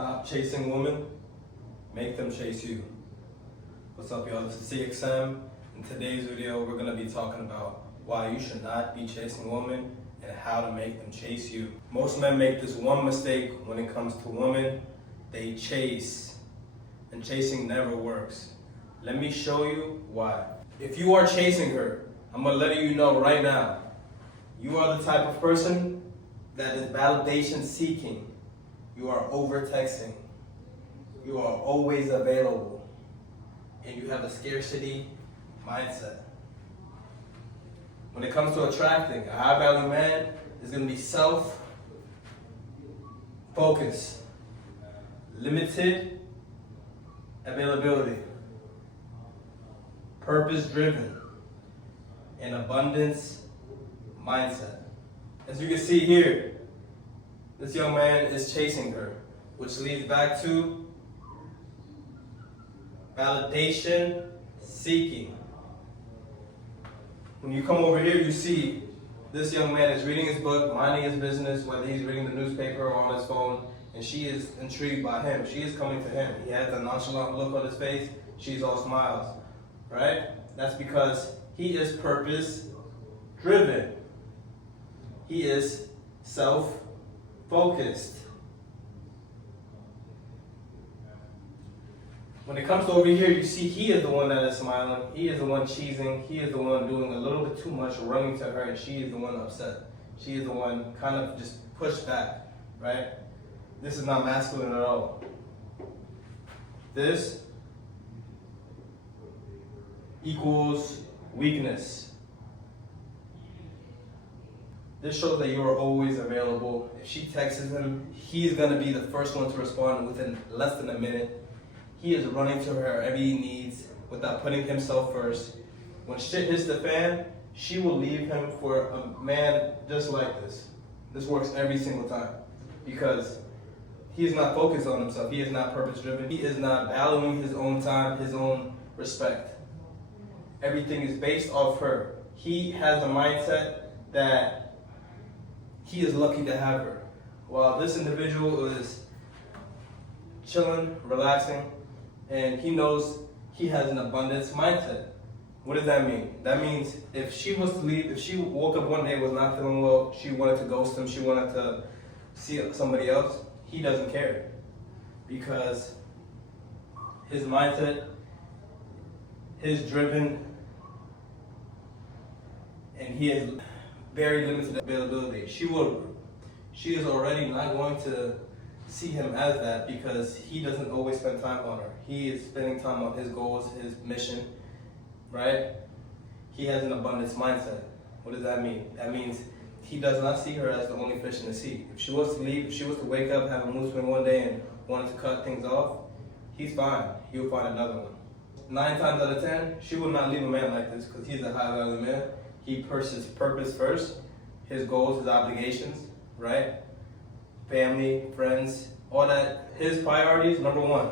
Stop chasing women, make them chase you. What's up, y'all? This is CXM. In today's video, we're gonna be talking about why you should not be chasing women and how to make them chase you. Most men make this one mistake when it comes to women. They chase, and chasing never works. Let me show you why. If you are chasing her, I'm gonna let you know right now, you are the type of person that is validation seeking. You are over texting. You are always available. And you have a scarcity mindset. When it comes to attracting, a high value man is going to be self-focused, limited availability, purpose-driven, and abundance mindset. As you can see here, this young man is chasing her, which leads back to validation seeking. When you come over here, you see this young man is reading his book, minding his business, whether he's reading the newspaper or on his phone, and she is intrigued by him. She is coming to him. He has a nonchalant look on his face. She's all smiles, right? That's because he is purpose-driven. He is self-focused. When it comes to over here, you see he is the one that is smiling. He is the one cheesing. He is the one doing a little bit too much, running to her, and she is the one upset. She is the one kind of just pushed back, right? This is not masculine at all. This equals weakness. This shows that you are always available. If she texts him, he's gonna be the first one to respond within less than a minute. He is running to her every he needs without putting himself first. When shit hits the fan, she will leave him for a man just like this. This works every single time because he is not focused on himself. He is not purpose-driven. He is not valuing his own time, his own respect. Everything is based off her. He has a mindset that he is lucky to have her, while this individual is chilling, relaxing, and he knows he has an abundance mindset. What does that mean? That means if she was to leave, if she woke up one day was not feeling well, she wanted to ghost him, she wanted to see somebody else, he doesn't care. Because his mindset is driven, and he has very limited availability. She is already not going to see him as that because he doesn't always spend time on her. He is spending time on his goals, his mission, right? He has an abundance mindset. What does that mean? That means he does not see her as the only fish in the sea. If she was to leave, if she was to wake up, have a mood swing one day and wanted to cut things off, he's fine. He'll find another one. 9 times out of 10, she will not leave a man like this because he's a high value man. He puts his purpose first, his goals, his obligations, right? Family, friends, all that. His priorities, number 1,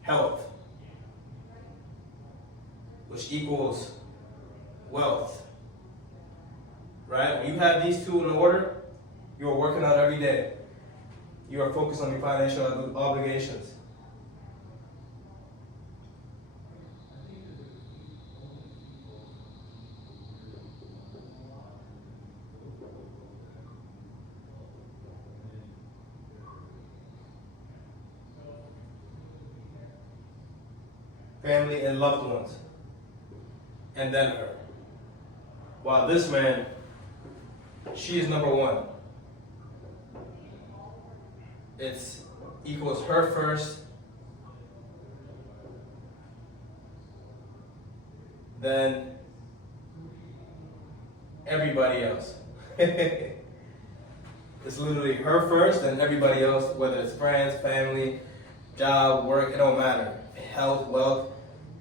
health, which equals wealth, right? When you have these two in order, you are working out every day. You are focused on your financial obligations. Family and loved ones, and then her. While this man, she is number 1. It's equals her first, then everybody else. It's literally her first, then everybody else, whether it's friends, family, job, work, it don't matter. Health, wealth,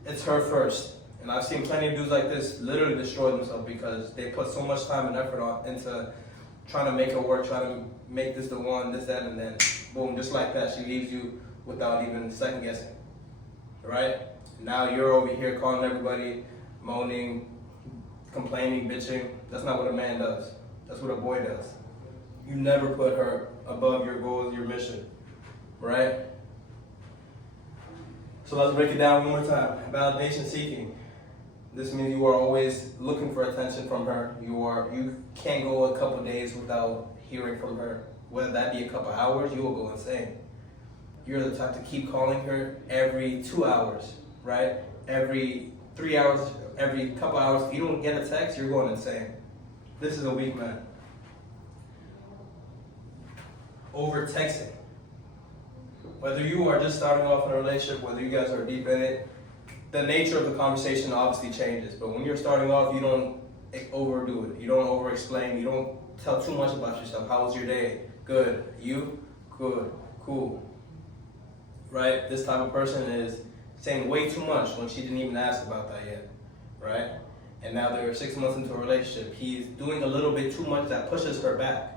it's her first. And I've seen plenty of dudes like this literally destroy themselves because they put so much time and effort into trying to make her work, trying to make this the one, this, that, and then boom, just like that, she leaves you without even second guessing, right? Now you're over here calling everybody, moaning, complaining, bitching. That's not what a man does. That's what a boy does. You never put her above your goals, your mission, right? So let's break it down one more time. Validation seeking. This means you are always looking for attention from her. You can't go a couple days without hearing from her. Whether that be a couple hours, you will go insane. You're the type to keep calling her every 2 hours, right? Every 3 hours, every couple hours. If you don't get a text, you're going insane. This is a weak man. Over texting. Whether you are just starting off in a relationship, whether you guys are deep in it, the nature of the conversation obviously changes. But when you're starting off, you don't overdo it. You don't over-explain. You don't tell too much about yourself. How was your day? Good. You? Good. Cool. Right? This type of person is saying way too much when she didn't even ask about that yet. Right? And now they're 6 months into a relationship. He's doing a little bit too much that pushes her back.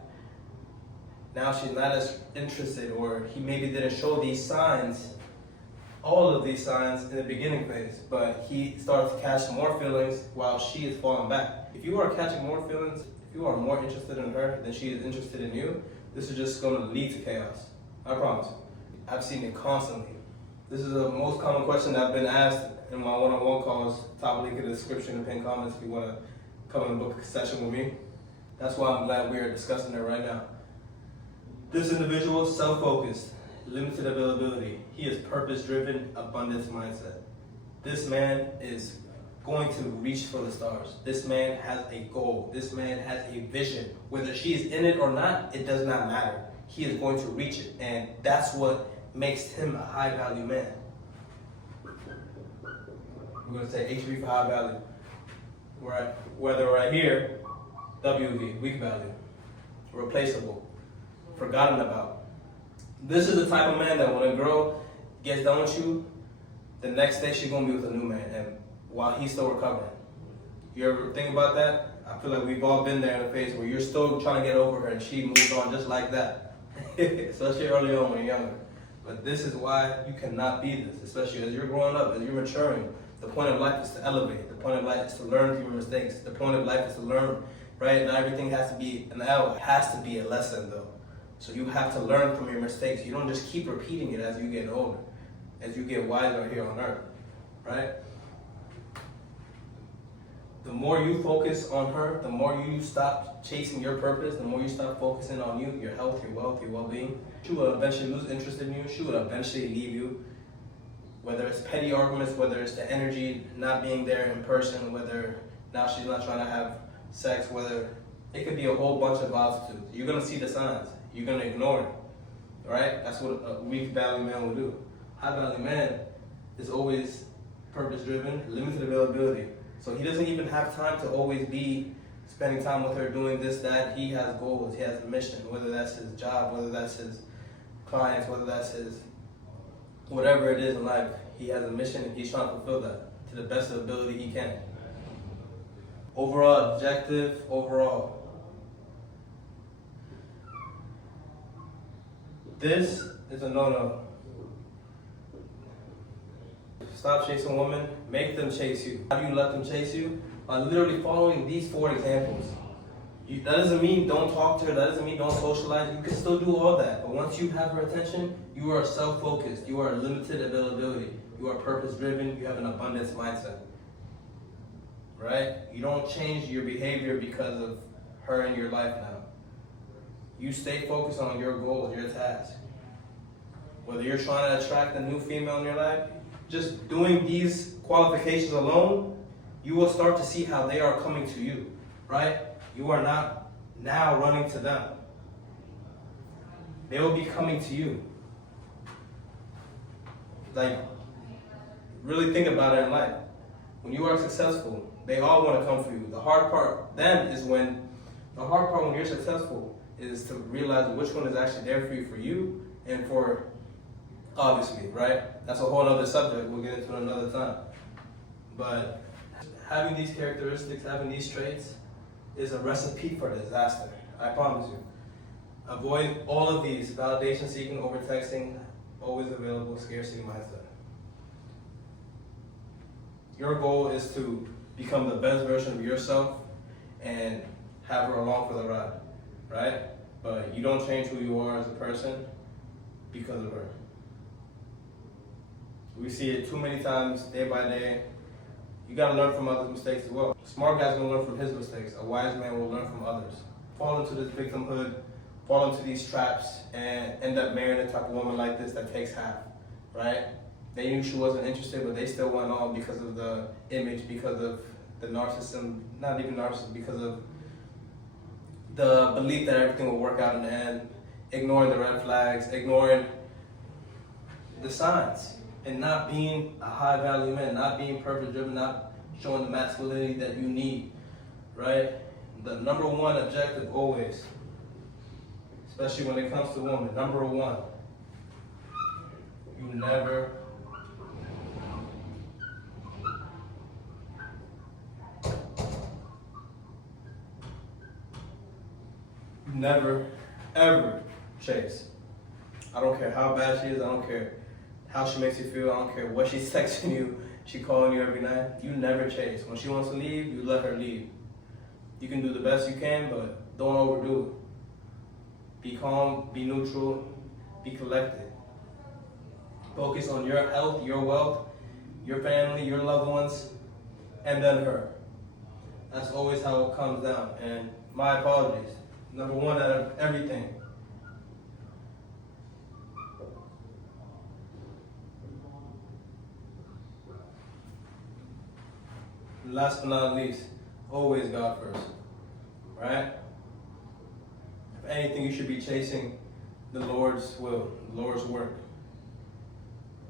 Now she's not as interested, or he maybe didn't show these signs, all of these signs in the beginning phase, but he starts to catch more feelings while she is falling back. If you are catching more feelings, if you are more interested in her than she is interested in you, this is just going to lead to chaos. I promise you. I've seen it constantly. This is the most common question that I've been asked in my one-on-one calls. Top link in the description and pinned comments if you want to come in a book session with me. That's why I'm glad we are discussing it right now. This individual is self-focused, limited availability. He is purpose-driven, abundance mindset. This man is going to reach for the stars. This man has a goal. This man has a vision. Whether she is in it or not, it does not matter. He is going to reach it, and that's what makes him a high-value man. We're going to say HV for high value. Whether right here, WV, weak value, replaceable, forgotten about. This is the type of man that when a girl gets done with you, the next day she's gonna be with a new man, and while he's still recovering. You ever think about that? I feel like we've all been there in a phase where you're still trying to get over her and she moved on just like that. Especially early on when you're younger. But this is why you cannot be this, especially as you're growing up, as you're maturing. The point of life is to elevate. The point of life is to learn from your mistakes. The point of life is to learn, right? Not everything has to be an L. It has to be a lesson though. So you have to learn from your mistakes. You don't just keep repeating it as you get older, as you get wiser here on earth, right? The more you focus on her, the more you stop chasing your purpose, the more you stop focusing on you, your health, your wealth, your well-being, she will eventually lose interest in you. She will eventually leave you. Whether it's petty arguments, whether it's the energy not being there in person, whether now she's not trying to have sex, whether it could be a whole bunch of altitudes. You're going to see the signs. You're going to ignore it, right? That's what a weak value man will do. High value man is always purpose-driven, limited availability. So he doesn't even have time to always be spending time with her doing this, that. He has goals, he has a mission, whether that's his job, whether that's his clients, whether that's his, whatever it is in life. He has a mission and he's trying to fulfill that to the best of ability he can. Overall objective, overall. This is a no-no. Stop chasing women, make them chase you. How do you let them chase you? By literally following these 4 examples. That doesn't mean don't talk to her, that doesn't mean don't socialize. You can still do all that. But once you have her attention, you are self-focused, you are limited availability, you are purpose-driven, you have an abundance mindset. Right? You don't change your behavior because of her in your life now. You stay focused on your goals, your tasks. Whether you're trying to attract a new female in your life, just doing these qualifications alone, you will start to see how they are coming to you, right? You are not now running to them. They will be coming to you. Like, really think about it in life. When you are successful, they all want to come for you. The hard part then is when you're successful is to realize which one is actually there for you and for, obviously, right? That's a whole other subject. We'll get into it another time. But having these characteristics, having these traits is a recipe for disaster. I promise you. Avoid all of these: validation seeking, over texting, always available, scarcity mindset. Your goal is to become the best version of yourself and have her along for the ride, right? But you don't change who you are as a person because of her. We see it too many times, day by day. You gotta learn from others' mistakes as well. A smart guy's gonna learn from his mistakes. A wise man will learn from others. Fall into this victimhood, fall into these traps, and end up marrying a type of woman like this that takes half, right? They knew she wasn't interested, but they still went on because of the image, because of the narcissism, not even narcissism, because of the belief that everything will work out in the end, ignoring the red flags, ignoring the signs, and not being a high value man, not being purpose driven, not showing the masculinity that you need, right? The number one objective always, especially when it comes to women, number one, you never, ever chase. I don't care how bad she is, I don't care how she makes you feel, I don't care what she's texting you, she calling you every night. You never chase. When she wants to leave, you let her leave. You can do the best you can, but don't overdo it. Be calm, be neutral, be collected. Focus on your health, your wealth, your family, your loved ones, and then her. That's always how it comes down. And my apologies. Number one out of everything. Last but not least, always God first, right? If anything, you should be chasing the Lord's will, the Lord's work.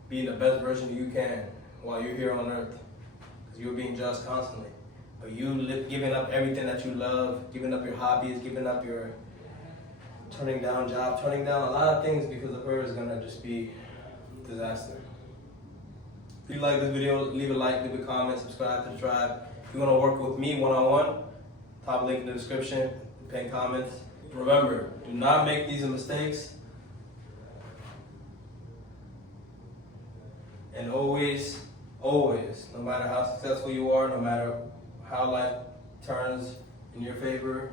Being the best version you can while you're here on earth, because you're being judged constantly. But you giving up everything that you love, giving up your hobbies, giving up your turning down job, turning down a lot of things because of her is gonna just be disaster. If you like this video, leave a like, leave a comment, subscribe to the tribe. If you want to work with me one-on-one, top link in the description, pin comments. Remember, do not make these mistakes. And always, always, no matter how successful you are, no matter how life turns in your favor,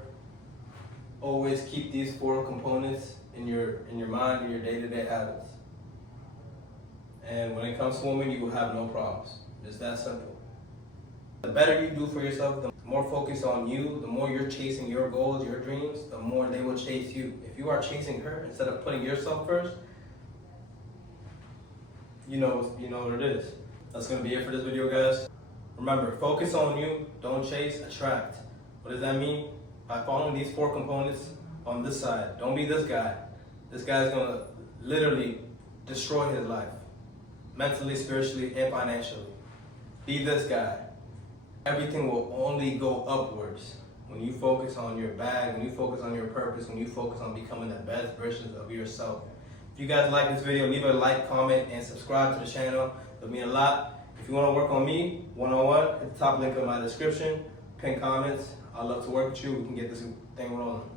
always keep these 4 components in your mind, in your day-to-day habits. And when it comes to women, you will have no problems. It's that simple. The better you do for yourself, the more focus on you, the more you're chasing your goals, your dreams, the more they will chase you. If you are chasing her instead of putting yourself first, you know what it is. That's going to be it for this video, guys. Remember, focus on you, don't chase, attract. What does that mean? By following these 4 components on this side. Don't be this guy. This guy's going to literally destroy his life. Mentally, spiritually, and financially. Be this guy. Everything will only go upwards when you focus on your bag, when you focus on your purpose, when you focus on becoming the best versions of yourself. If you guys like this video, leave a like, comment, and subscribe to the channel. It would mean a lot. If you want to work on me, one-on-one, hit the top link in my description, pin comments. I'd love to work with you. We can get this thing rolling.